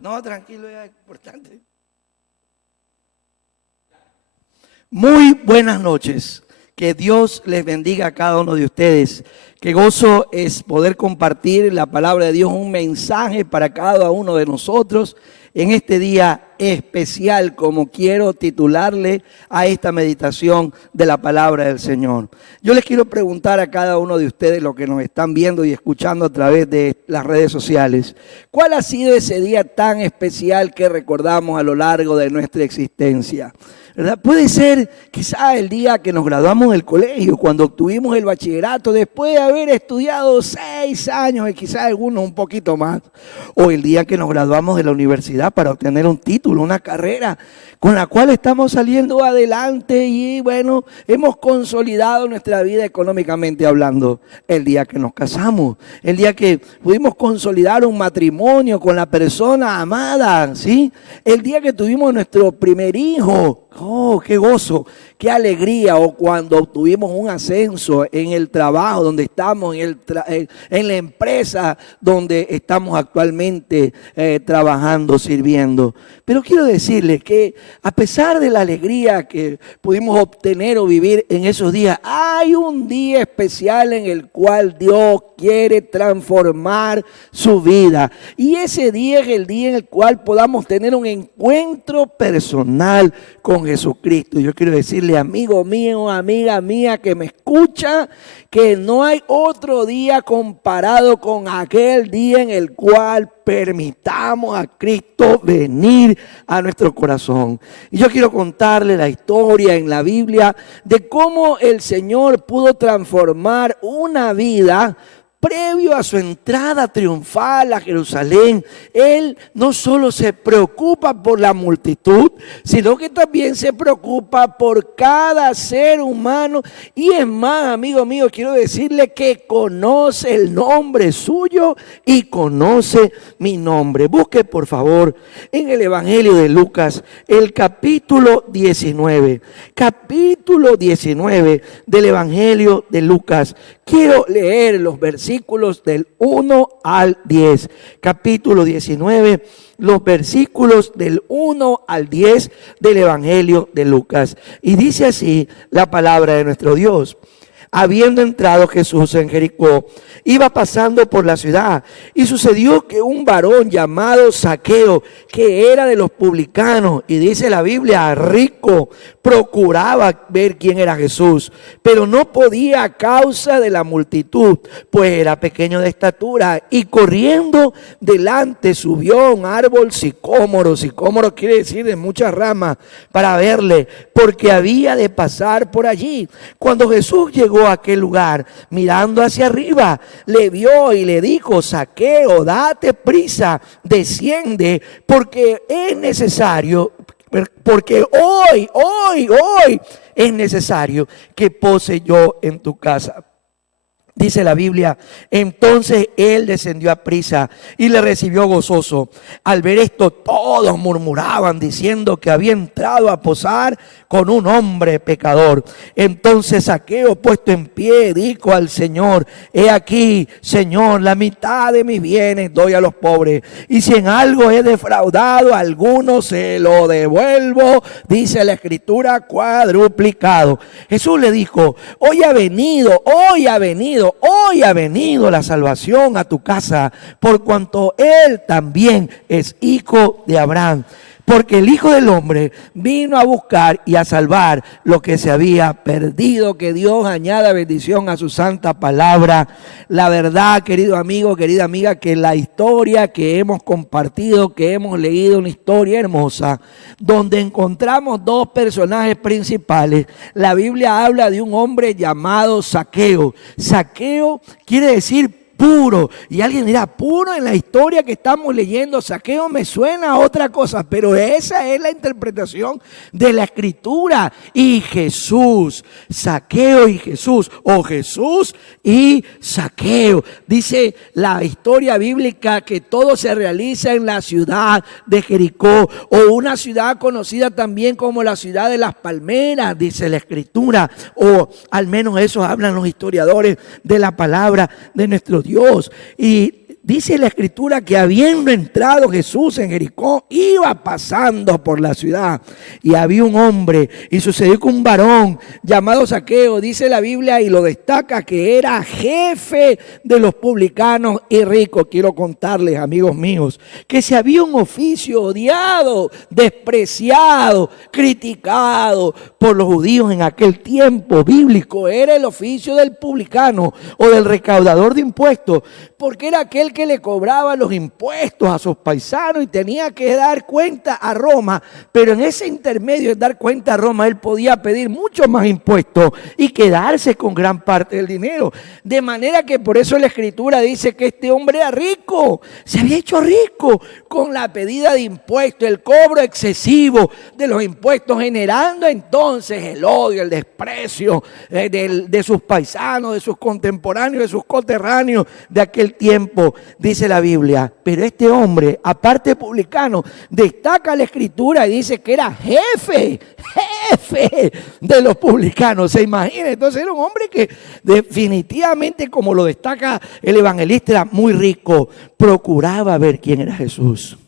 No, tranquilo, ya es importante. Muy buenas noches. Que Dios les bendiga a cada uno de ustedes. Qué gozo es poder compartir la palabra de Dios, un mensaje para cada uno de nosotros en este día especial, como quiero titularle a esta meditación de la palabra del Señor. Yo les quiero preguntar a cada uno de ustedes, los que nos están viendo y escuchando a través de las redes sociales, ¿cuál ha sido ese día tan especial que recordamos a lo largo de nuestra existencia? ¿Verdad? Puede ser quizá el día que nos graduamos del colegio, cuando obtuvimos el bachillerato, después de haber estudiado 6 años y quizá algunos un poquito más. O el día que nos graduamos de la universidad para obtener un título, una carrera con la cual estamos saliendo adelante y bueno, hemos consolidado nuestra vida económicamente hablando. El día que nos casamos, el día que pudimos consolidar un matrimonio con la persona amada, ¿sí? El día que tuvimos nuestro primer hijo. ¡Oh, qué gozo! ¡Qué alegría! O cuando obtuvimos un ascenso en el trabajo donde estamos, en la empresa donde estamos actualmente trabajando, sirviendo. Pero quiero decirles que a pesar de la alegría que pudimos obtener o vivir en esos días, hay un día especial en el cual Dios quiere transformar su vida. Y ese día es el día en el cual podamos tener un encuentro personal con Jesucristo. Yo quiero decirle, amigo mío, amiga mía que me escucha, que no hay otro día comparado con aquel día en el cual permitamos a Cristo venir a nuestro corazón. Y yo quiero contarle la historia en la Biblia de cómo el Señor pudo transformar una vida. Previo a su entrada triunfal a Jerusalén, Él no solo se preocupa por la multitud, sino que también se preocupa por cada ser humano. Y es más, amigo mío, quiero decirle que conoce el nombre suyo y conoce mi nombre. Busque, por favor, en el Evangelio de Lucas, el capítulo 19. Capítulo 19 del Evangelio de Lucas. Quiero leer los versículos del 1 al 10. Capítulo 19, los versículos del 1 al 10 del Evangelio de Lucas. Y dice así la palabra de nuestro Dios. Habiendo entrado Jesús en Jericó, iba pasando por la ciudad, y sucedió que un varón llamado Zaqueo, que era de los publicanos, y dice la Biblia, rico, procuraba ver quién era Jesús, pero no podía a causa de la multitud, pues era pequeño de estatura, y corriendo delante subió a un árbol sicómoro. Sicómoro quiere decir de muchas ramas, para verle, porque había de pasar por allí. Cuando Jesús llegó a aquel lugar, mirando hacia arriba, le vio y le dijo: Zaqueo, date prisa, desciende, porque es necesario, porque hoy es necesario que pose yo en tu casa. Dice la Biblia, entonces él descendió a prisa y le recibió gozoso. Al ver esto, todos murmuraban diciendo que había entrado a posar con un hombre pecador. Entonces Zaqueo, puesto en pie, dijo al Señor: he aquí, Señor, la mitad de mis bienes doy a los pobres, y si en algo he defraudado a alguno, se lo devuelvo, dice la Escritura, cuadruplicado. Jesús le dijo: hoy ha venido la salvación a tu casa, por cuanto él también es hijo de Abraham. Porque el Hijo del Hombre vino a buscar y a salvar lo que se había perdido. Que Dios añada bendición a su santa palabra. La verdad, querido amigo, querida amiga, que la historia que hemos compartido, que hemos leído, una historia hermosa, donde encontramos dos personajes principales. La Biblia habla de un hombre llamado Zaqueo. Zaqueo quiere decir puro. Y alguien dirá, puro en la historia que estamos leyendo, Zaqueo me suena a otra cosa, pero esa es la interpretación de la Escritura. Y Jesús, Zaqueo y Jesús, o Jesús y Zaqueo. Dice la historia bíblica que todo se realiza en la ciudad de Jericó, o una ciudad conocida también como la ciudad de las palmeras, dice la Escritura, o al menos eso hablan los historiadores de la palabra de nuestro Dios. Y dice la Escritura que habiendo entrado Jesús en Jericó, iba pasando por la ciudad y había un hombre, y sucedió que un varón llamado Zaqueo, dice la Biblia y lo destaca, que era jefe de los publicanos y rico. Quiero contarles, amigos míos, que si había un oficio odiado, despreciado, criticado por los judíos en aquel tiempo bíblico, era el oficio del publicano o del recaudador de impuestos, porque era aquel que le cobraba los impuestos a sus paisanos y tenía que dar cuenta a Roma, pero en ese intermedio de dar cuenta a Roma, él podía pedir mucho más impuestos y quedarse con gran parte del dinero. De manera que por eso la Escritura dice que este hombre era rico, se había hecho rico con la pedida de impuestos, el cobro excesivo de los impuestos, generando entonces el odio, el desprecio de sus paisanos, de sus contemporáneos, de sus coterráneos de aquel tiempo, dice la Biblia. Pero este hombre, aparte publicano, destaca la Escritura y dice que era jefe de los publicanos. Se imagina, entonces era un hombre que definitivamente, como lo destaca el evangelista, era muy rico. Procuraba ver quién era Jesús.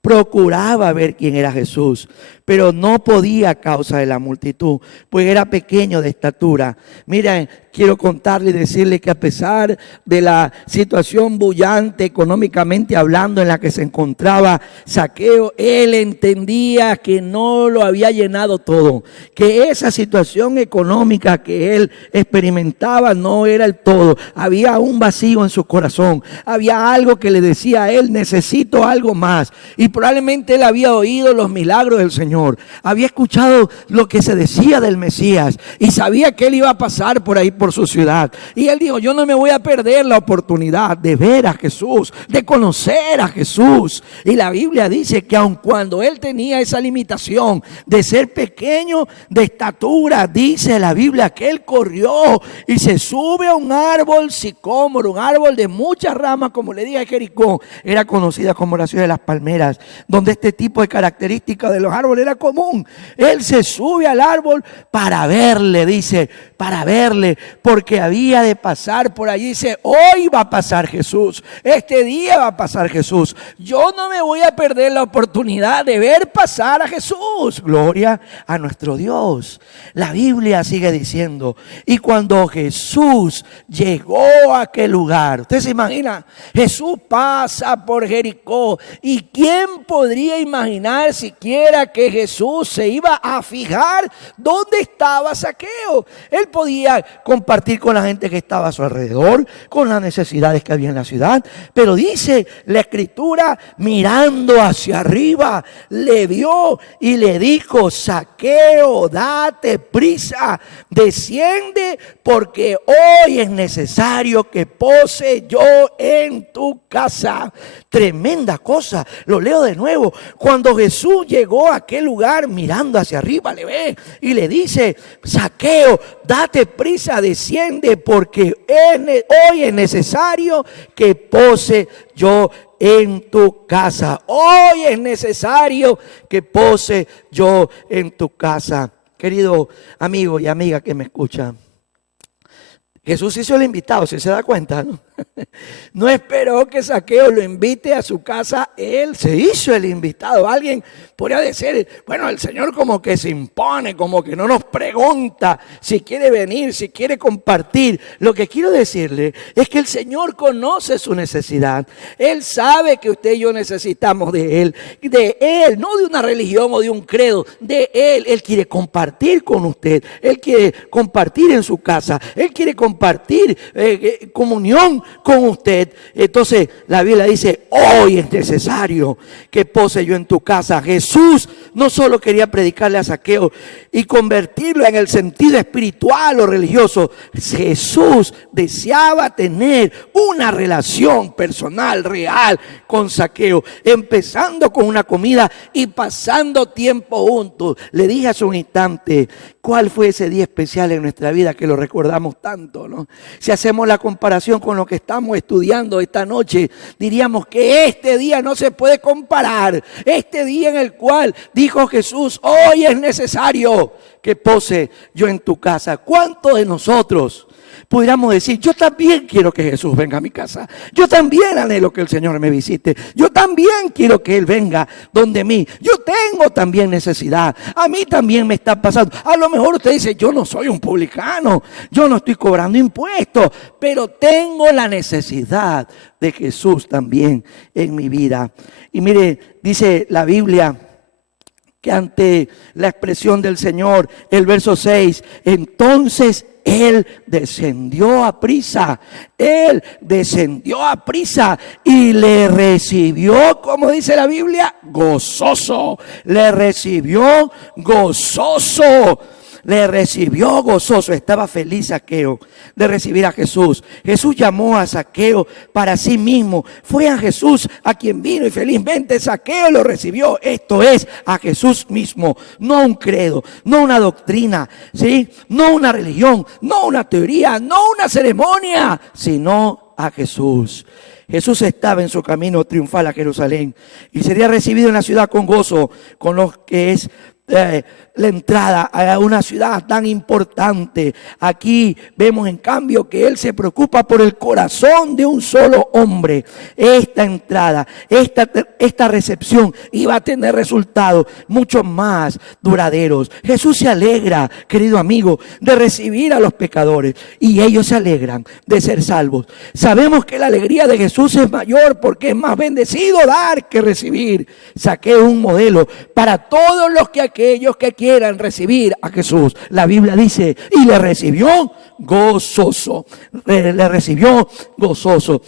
Procuraba ver quién era Jesús, pero no podía a causa de la multitud, pues era pequeño de estatura. Miren, quiero contarle y decirle que a pesar de la situación bullante económicamente hablando en la que se encontraba Zaqueo, él entendía que no lo había llenado todo, que esa situación económica que él experimentaba no era el todo. Había un vacío en su corazón, había algo que le decía a él: necesito algo más. Y probablemente él había oído los milagros del Señor, había escuchado lo que se decía del Mesías y sabía que él iba a pasar por ahí, por su ciudad. Y él dijo: yo no me voy a perder la oportunidad de ver a Jesús, de conocer a Jesús. Y la Biblia dice que aun cuando él tenía esa limitación de ser pequeño de estatura, dice la Biblia que él corrió y se sube a un árbol sicómoro, un árbol de muchas ramas, como le dije, Jericó era conocida como la ciudad de las palmeras, donde este tipo de características de los árboles era común. Él se sube al árbol para verle, dice, para verle, porque había de pasar por allí. Dice: hoy va a pasar Jesús, este día va a pasar Jesús, yo no me voy a perder la oportunidad de ver pasar a Jesús. Gloria a nuestro Dios. La Biblia sigue diciendo: y cuando Jesús llegó a aquel lugar, usted se imagina, Jesús pasa por Jericó, y ¿quién podría imaginar siquiera que Jesús se iba a fijar dónde estaba Zaqueo? Él podía compartir con la gente que estaba a su alrededor, con las necesidades que había en la ciudad, pero dice la Escritura, mirando hacia arriba, le vio y le dijo: Zaqueo, date prisa, desciende, porque hoy es necesario que pose yo en tu casa. Tremenda cosa. Lo leo de nuevo. Cuando Jesús llegó a aquel lugar, mirando hacia arriba, le ve y le dice: Zaqueo, date prisa, desciende, porque hoy es necesario que pose yo en tu casa. Hoy es necesario que pose yo en tu casa. Querido amigo y amiga que me escuchan, Jesús hizo el invitado, si se da cuenta, ¿no? No esperó que Zaqueo lo invite a su casa, él se hizo el invitado. Alguien podría decir: bueno, el Señor como que se impone, como que no nos pregunta si quiere venir, si quiere compartir. Lo que quiero decirle es que el Señor conoce su necesidad. Él sabe que usted y yo necesitamos de Él, no de una religión o de un credo, de Él. Él quiere compartir con usted, Él quiere compartir en su casa, Él quiere compartir comunión con usted. Entonces la Biblia dice: hoy es necesario que pose yo en tu casa. Jesús no solo quería predicarle a Zaqueo y convertirlo en el sentido espiritual o religioso. Jesús deseaba tener una relación personal, real con Zaqueo, empezando con una comida y pasando tiempo juntos. Le dije hace un instante: ¿cuál fue ese día especial en nuestra vida que lo recordamos tanto, ¿no? Si hacemos la comparación con lo que estamos estudiando esta noche, diríamos que este día no se puede comparar. Este día en el cual dijo Jesús: hoy es necesario que pose yo en tu casa. ¿Cuántos de nosotros pudiéramos decir, yo también quiero que Jesús venga a mi casa. Yo también anhelo que el Señor me visite. Yo también quiero que Él venga donde mí. Yo tengo también necesidad. A mí también me está pasando. A lo mejor usted dice, yo no soy un publicano. Yo no estoy cobrando impuestos. Pero tengo la necesidad de Jesús también en mi vida. Y mire, dice la Biblia que ante la expresión del Señor, el verso 6, entonces Él descendió a prisa y le recibió, como dice la Biblia, gozoso. Le recibió gozoso. Estaba feliz Zaqueo de recibir a Jesús. Jesús llamó a Zaqueo para sí mismo. Fue a Jesús a quien vino y felizmente Zaqueo lo recibió. Esto es, a Jesús mismo, no un credo, no una doctrina, ¿sí? No una religión, no una teoría, no una ceremonia, sino a Jesús. Jesús estaba en su camino triunfal a Jerusalén y sería recibido en la ciudad con gozo, con lo que es la entrada a una ciudad tan importante. Aquí vemos en cambio que Él se preocupa por el corazón de un solo hombre. Esta entrada, esta recepción iba a tener resultados mucho más duraderos. Jesús se alegra, querido amigo, de recibir a los pecadores y ellos se alegran de ser salvos. Sabemos que la alegría de Jesús es mayor porque es más bendecido dar que recibir. Zaqueo un modelo para todos los aquellos que quieran recibir a Jesús. La Biblia dice, y le recibió gozoso. Le recibió gozoso.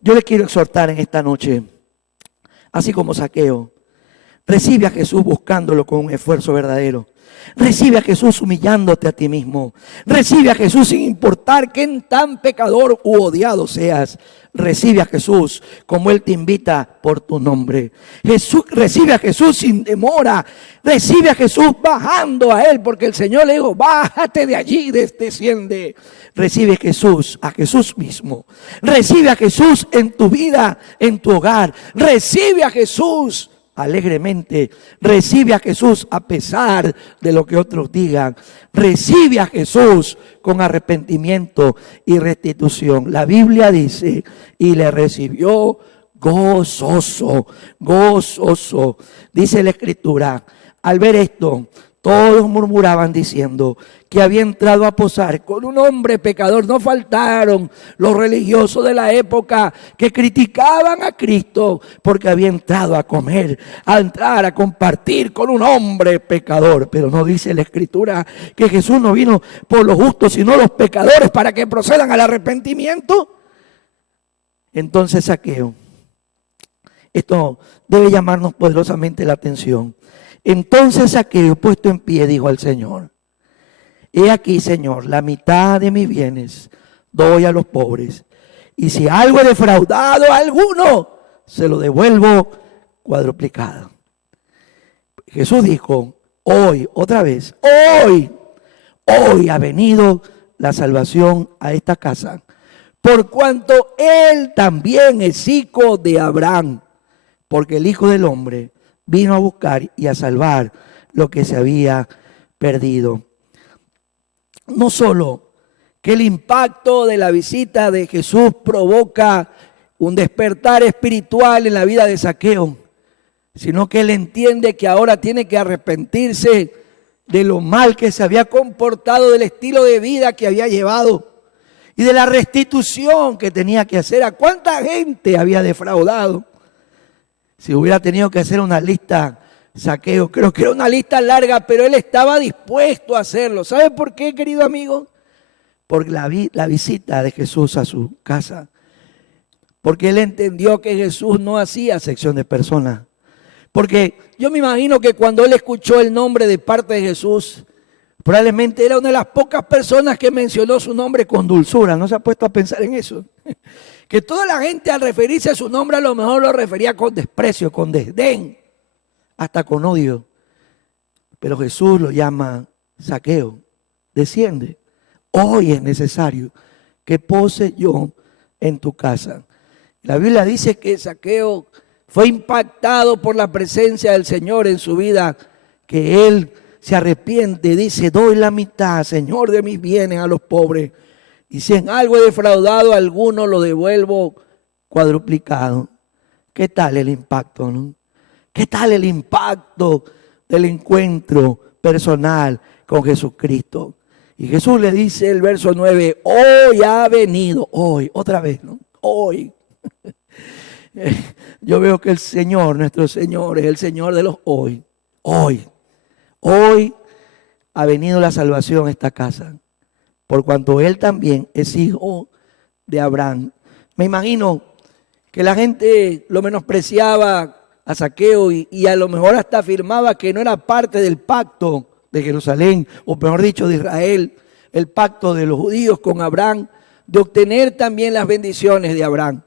Yo le quiero exhortar en esta noche, así como Zaqueo, recibe a Jesús buscándolo con un esfuerzo verdadero. Recibe a Jesús humillándote a ti mismo. Recibe a Jesús sin importar qué tan pecador u odiado seas. Recibe a Jesús como Él te invita por tu nombre. Recibe a Jesús sin demora. Recibe a Jesús bajando a Él, porque el Señor le dijo, bájate de allí, desciende. Recibe a Jesús mismo. Recibe a Jesús en tu vida, en tu hogar. Recibe a Jesús alegremente. Recibe a Jesús a pesar de lo que otros digan. Recibe a Jesús con arrepentimiento y restitución. La Biblia dice, y le recibió gozoso. Dice la Escritura, al ver esto, todos murmuraban diciendo que había entrado a posar con un hombre pecador. No faltaron los religiosos de la época que criticaban a Cristo porque había entrado a comer, a entrar a compartir con un hombre pecador. Pero no dice la Escritura que Jesús no vino por los justos, sino los pecadores para que procedan al arrepentimiento. Entonces Zaqueo, esto debe llamarnos poderosamente la atención. Entonces Zaqueo, puesto en pie, dijo al Señor, he aquí, Señor, la mitad de mis bienes doy a los pobres, y si algo he defraudado a alguno, se lo devuelvo cuadruplicado. Jesús dijo, hoy, otra vez, hoy ha venido la salvación a esta casa, por cuanto Él también es hijo de Abraham, porque el Hijo del Hombre vino a buscar y a salvar lo que se había perdido. No solo que el impacto de la visita de Jesús provoca un despertar espiritual en la vida de Zaqueo, sino que él entiende que ahora tiene que arrepentirse de lo mal que se había comportado, del estilo de vida que había llevado y de la restitución que tenía que hacer. ¿A cuánta gente había defraudado? Si hubiera tenido que hacer una lista, Zaqueo, creo que era una lista larga, pero él estaba dispuesto a hacerlo. ¿Sabe por qué, querido amigo? Por la visita de Jesús a su casa. Porque él entendió que Jesús no hacía acepción de personas. Porque yo me imagino que cuando él escuchó el nombre de parte de Jesús, probablemente era una de las pocas personas que mencionó su nombre con dulzura. ¿No se ha puesto a pensar en eso? Que toda la gente al referirse a su nombre a lo mejor lo refería con desprecio, con desdén, hasta con odio. Pero Jesús lo llama Zaqueo, desciende. Hoy es necesario que pose yo en tu casa. La Biblia dice que Zaqueo fue impactado por la presencia del Señor en su vida, que él se arrepiente, dice, doy la mitad, Señor, de mis bienes a los pobres. Y si en algo he defraudado a alguno, lo devuelvo cuadruplicado. ¿Qué tal el impacto, no? ¿Qué tal el impacto del encuentro personal con Jesucristo? Y Jesús le dice el verso 9, hoy ha venido, hoy, otra vez, ¿no? Hoy. Yo veo que el Señor, nuestro Señor, es el Señor de los hoy. Hoy. Hoy ha venido la salvación a esta casa, por cuanto Él también es hijo de Abraham. Me imagino que la gente lo menospreciaba a Zaqueo y a lo mejor hasta afirmaba que no era parte del pacto de Jerusalén, o mejor dicho, de Israel, el pacto de los judíos con Abraham, de obtener también las bendiciones de Abraham.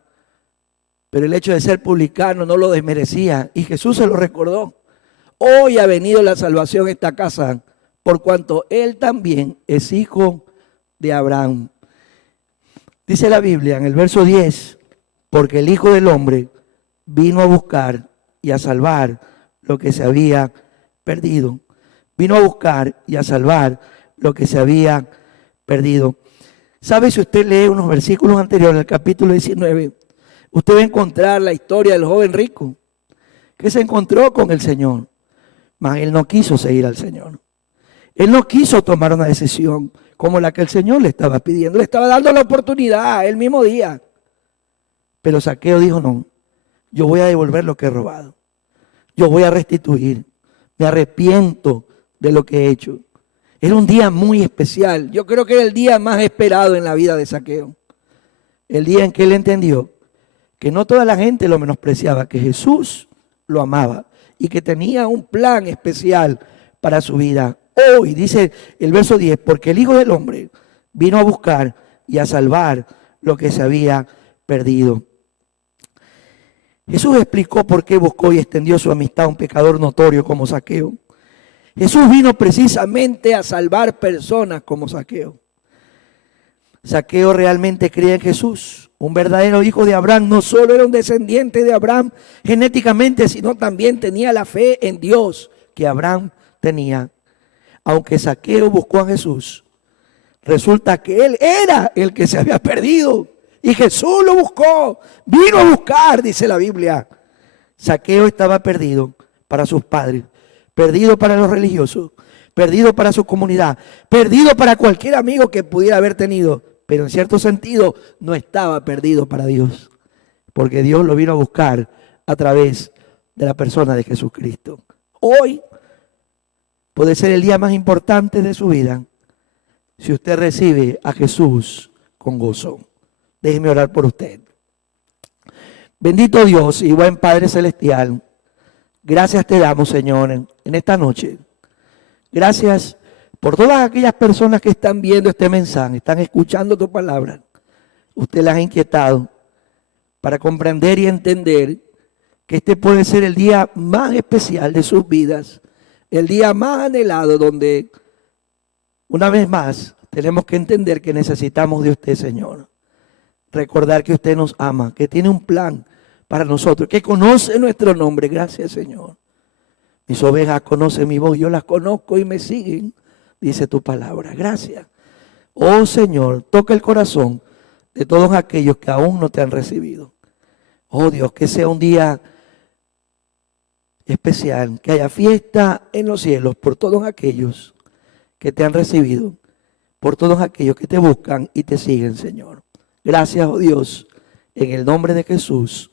Pero el hecho de ser publicano no lo desmerecía, y Jesús se lo recordó. Hoy ha venido la salvación a esta casa, por cuanto Él también es hijo de Abraham. Dice la Biblia en el verso 10, porque el Hijo del Hombre vino a buscar y a salvar lo que se había perdido. Vino a buscar y a salvar lo que se había perdido. ¿Sabe? Si usted lee unos versículos anteriores, el capítulo 19, usted va a encontrar la historia del joven rico que se encontró con el Señor, mas él no quiso seguir al Señor. Él no quiso tomar una decisión como la que el Señor le estaba pidiendo. Le estaba dando la oportunidad el mismo día. Pero Zaqueo dijo, no, yo voy a devolver lo que he robado. Yo voy a restituir. Me arrepiento de lo que he hecho. Era un día muy especial. Yo creo que era el día más esperado en la vida de Zaqueo. El día en que él entendió que no toda la gente lo menospreciaba, que Jesús lo amaba y que tenía un plan especial para su vida. Hoy, dice el verso 10, porque el Hijo del Hombre vino a buscar y a salvar lo que se había perdido. Jesús explicó por qué buscó y extendió su amistad a un pecador notorio como Zaqueo. Jesús vino precisamente a salvar personas como Zaqueo. Zaqueo realmente creía en Jesús. Un verdadero hijo de Abraham no solo era un descendiente de Abraham genéticamente, sino también tenía la fe en Dios que Abraham tenía. Aunque Zaqueo buscó a Jesús, resulta que él era el que se había perdido. Y Jesús lo buscó, vino a buscar, dice la Biblia. Zaqueo estaba perdido para sus padres, perdido para los religiosos, perdido para su comunidad, perdido para cualquier amigo que pudiera haber tenido. Pero en cierto sentido no estaba perdido para Dios, porque Dios lo vino a buscar a través de la persona de Jesucristo. Hoy puede ser el día más importante de su vida si usted recibe a Jesús con gozo. Déjeme orar por usted. Bendito Dios y buen Padre Celestial, gracias te damos, Señor, en esta noche. Gracias por todas aquellas personas que están viendo este mensaje, están escuchando tu palabra. Usted las ha inquietado para comprender y entender que este puede ser el día más especial de sus vidas, el día más anhelado, donde una vez más tenemos que entender que necesitamos de usted, Señor. Recordar que usted nos ama, que tiene un plan para nosotros, que conoce nuestro nombre. Gracias, Señor. Mis ovejas conocen mi voz, yo las conozco y me siguen, dice tu palabra. Gracias. Oh Señor, toca el corazón de todos aquellos que aún no te han recibido. Oh Dios, que sea un día especial, que haya fiesta en los cielos por todos aquellos que te han recibido, por todos aquellos que te buscan y te siguen, Señor. Gracias, oh Dios, en el nombre de Jesús.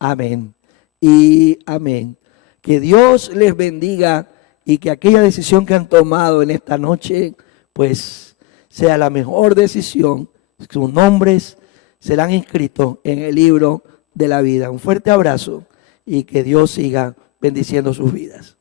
Amén y amén. Que Dios les bendiga y que aquella decisión que han tomado en esta noche, pues sea la mejor decisión. Sus nombres serán inscritos en el libro de la vida. Un fuerte abrazo y que Dios siga bendiciendo sus vidas.